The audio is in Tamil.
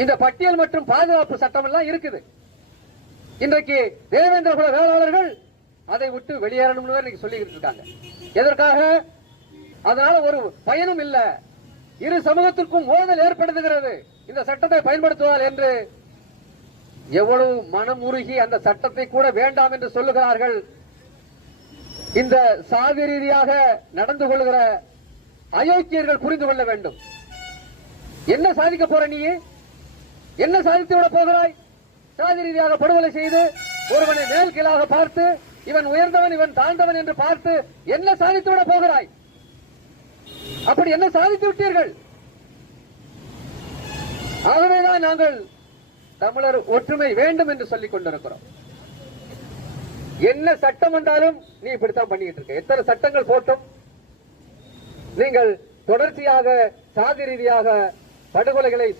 இந்த பட்டியல் மற்றும் பாதுகாப்பு சட்டம் எல்லாம் இருக்குது. இன்றைக்கு தேவேந்திர குல வேளாளர்கள் அதை விட்டு வெளியேறணும்னு இன்னைக்கு சொல்லிக்கிட்டு இருக்காங்க. எதற்காக? அதனால ஒரு பயனும் இல்ல. இரு சமூகத்திற்கும் மோதல் ஏற்படுத்துகிறது. இந்த சட்டத்தை பயன்படுத்துவார் என்று எவ்வளவு மனம் உருகி அந்த சட்டத்தை கூட வேண்டாம் என்று சொல்லுகிறார்கள். இந்த சாதி ரீதியாக நடந்து கொள்கிற அயோக்கியர்கள் புரிந்து கொள்ள வேண்டும். என்ன சாதிக்க போற நீ என்ன சாதித்து விட போகிறாய்? சாதி ரீதியாக படுகொலை செய்து ஒருவனை மேல் கீழாக பார்த்து இவன் உயர்ந்தவன் இவன் தாழ்ந்தவன் என்று பார்த்து என்ன சாதித்து விட போகிறாய்? அப்படி என்ன சாதித்து விட்டீர்கள்? ஆகவேதான் நாங்கள் தமிழர் ஒற்றுமை வேண்டும் என்று சொல்லிக் கொண்டிருக்கிறோம். என்ன சட்டம் வந்தாலும் நீ இப்படித்தான் பண்ணிட்டு இருக்க. எத்தனை சட்டங்கள் போட்டும்? நீங்கள் தொடர்ச்சியாக சாதி ரீதியாக படுகொலைகளை